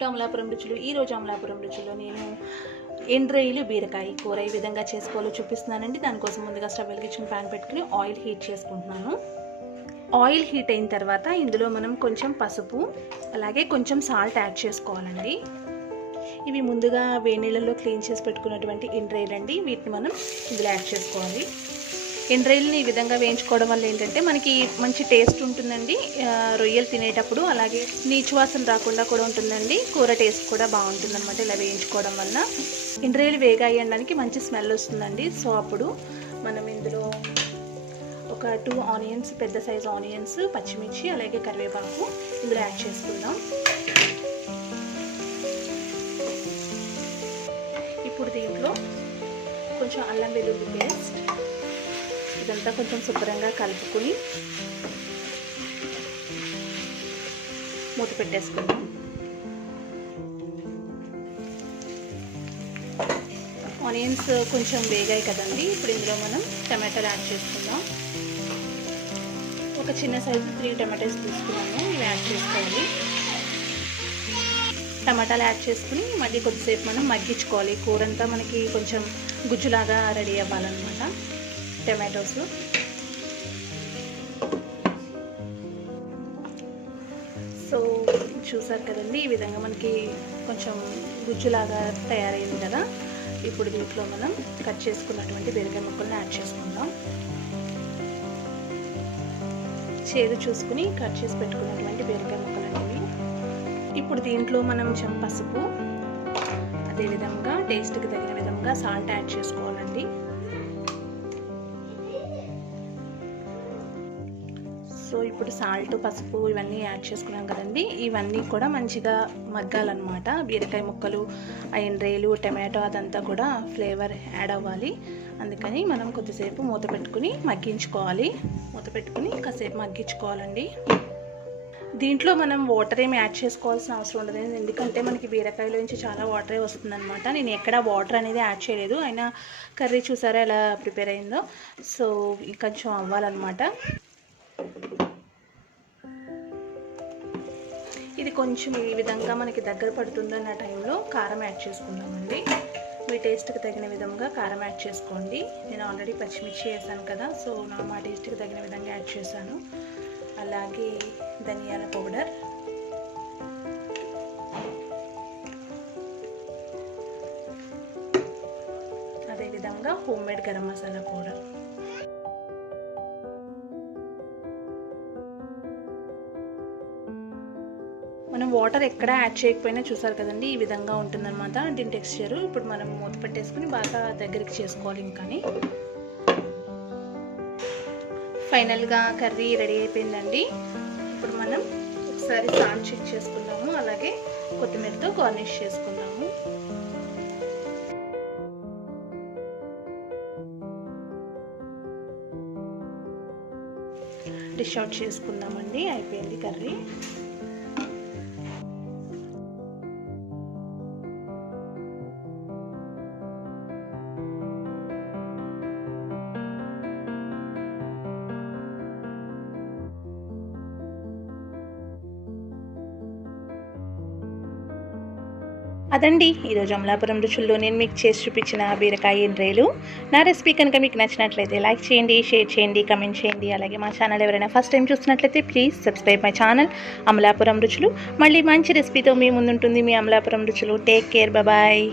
Welcome to Amalapuram రుచులు. ఈరోజు అమలాపురం రుచుల్లో నేను ఎండ్రొయ్యలు బీరకాయ కూర ఈ విధంగా చేసుకోవాలో చూపిస్తున్నానండి. దానికోసం ముందుగా స్టవ్ వెలిగించిన ప్యాన్ పెట్టుకుని ఆయిల్ హీట్ చేసుకుంటున్నాను. ఆయిల్ హీట్ అయిన తర్వాత ఇందులో మనం కొంచెం పసుపు అలాగే కొంచెం సాల్ట్ యాడ్ చేసుకోవాలండి. ఇవి ముందుగా వేడి నీళ్ళలో క్లీన్ చేసి పెట్టుకున్నటువంటి ఎండ్రొయ్యలు అండి. వీటిని మనం ఇందులో యాడ్ చేసుకోవాలి. ఎండ్రొయ్యలని ఈ విధంగా వేయించుకోవడం వల్ల ఏంటంటే మనకి మంచి టేస్ట్ ఉంటుందండి రొయ్యలు తినేటప్పుడు. అలాగే నీచు వాసన రాకుండా కూడా ఉంటుందండి. కూర టేస్ట్ కూడా బాగుంటుంది అనమాట ఇలా వేయించుకోవడం వల్ల. ఎండ్రొయ్యలు వేగాయడానికి మంచి స్మెల్ వస్తుందండి. సో అప్పుడు మనం ఇందులో ఒక 2 ఆనియన్స్, పెద్ద సైజు ఆనియన్స్, పచ్చిమిర్చి అలాగే కరివేపాకు ఇందులో యాడ్ చేసుకుందాం. ఇప్పుడు దీంట్లో కొంచెం అల్లం వెల్లుల్లి పేస్ట్ ఇదంతా కొంచెం శుభ్రంగా కలుపుకొని మూత పెట్టేసుకుందాం. ఆనియన్స్ కొంచెం వేగాయి కదండి. ఇప్పుడు ఇందులో మనం టమాటాలు యాడ్ చేసుకుందాం. ఒక చిన్న సైజు 3 టమాటాస్ తీసుకున్నాము. ఇవి యాడ్ చేసుకోవాలి. టమాటాలు యాడ్ చేసుకుని మళ్ళీ కొద్దిసేపు మనం మగ్గించుకోవాలి. కూర అంతా మనకి కొంచెం గుజ్జులాగా రెడీ అవ్వాలన్నమాట. టమాటోస్ సో చూసారు కదండి, ఈ విధంగా మనకి కొంచెం గుజ్జులాగా తయారైంది కదా. ఇప్పుడు దీంట్లో మనం కట్ చేసుకున్నటువంటి బీరకాయ ముక్కలను యాడ్ చేసుకుందాం. చేదు చూసుకుని కట్ చేసి పెట్టుకున్నటువంటి బీరకాయ ముక్కలు అనేవి. ఇప్పుడు దీంట్లో మనం కొంచెం పసుపు అదేవిధంగా టేస్ట్కి తగిన విధంగా సాల్ట్ యాడ్ చేసుకోవాలండి. సో ఇప్పుడు సాల్ట్, పసుపు ఇవన్నీ యాడ్ చేసుకున్నాం కదండి. ఇవన్నీ కూడా మంచిగా మగ్గాలన్నమాట. బీరకాయ ముక్కలు, ఎండ్రొయ్యలు, టమాటో అదంతా కూడా ఫ్లేవర్ యాడ్ అవ్వాలి. అందుకని మనం కొద్దిసేపు మూత పెట్టుకుని మగ్గించుకోవాలి. మూత పెట్టుకుని కాసేపు మగ్గించుకోవాలండి. దీంట్లో మనం వాటర్ ఏమి యాడ్ చేసుకోవాల్సిన అవసరం ఉండదు. ఎందుకంటే మనకి బీరకాయలో నుంచి చాలా వాటరే వస్తుందన్నమాట. నేను ఎక్కడ వాటర్ అనేది యాడ్ చేయలేదు. అయినా కర్రీ చూసారా ఎలా ప్రిపేర్ అయిందో. సో కొంచెం అవ్వాలన్నమాట. ఇది కొంచెం ఈ విధంగా మనకి దగ్గర పడుతుందన్న టైంలో కారం యాడ్ చేసుకుందామండి. మీ టేస్ట్కి తగిన విధంగా కారం యాడ్ చేసుకోండి. నేను ఆల్రెడీ పచ్చిమిర్చి వేసాను కదా, సో మా టేస్ట్కి తగిన విధంగా యాడ్ చేశాను. అలాగే ధనియాల పౌడర్, అదేవిధంగా హోమ్మేడ్ గరం మసాలా పౌడర్. మనం వాటర్ ఎక్కడ యాడ్ చేయకపోయినా చూసారు కదండి, ఈ విధంగా ఉంటుందన్నమాట దీని టెక్స్చరు. ఇప్పుడు మనం మూత పెట్టేసుకుని బాగా దగ్గరికి చేసుకోవాలి. ఇంకాని ఫైనల్గా కర్రీ రెడీ అయిపోయిందండి. ఇప్పుడు మనం ఒకసారి సాల్ట్ చెక్ చేసుకుందాము. అలాగే కొత్తిమీరతో గార్నిష్ చేసుకుందాము. డిష్ అవుట్ చేసుకుందామండి. అయిపోయింది కర్రీ. అదండి ఈరోజు అమలాపురం రుచుల్లో నేను మీకు చేసి చూపించిన బీరకాయ ఎండ్రొయ్యలు. నా రెసిపీ కనుక మీకు నచ్చినట్లయితే లైక్ చేయండి, షేర్ చేయండి, కమెంట్ చేయండి. అలాగే మా ఛానల్ ఎవరైనా ఫస్ట్ టైం చూస్తున్నట్లయితే please subscribe my channel Amalapuram రుచులు. మళ్ళీ మంచి రెసిపీతో మీ ముందుంటుంది మీ అమలాపురం రుచులు. Take care, bye.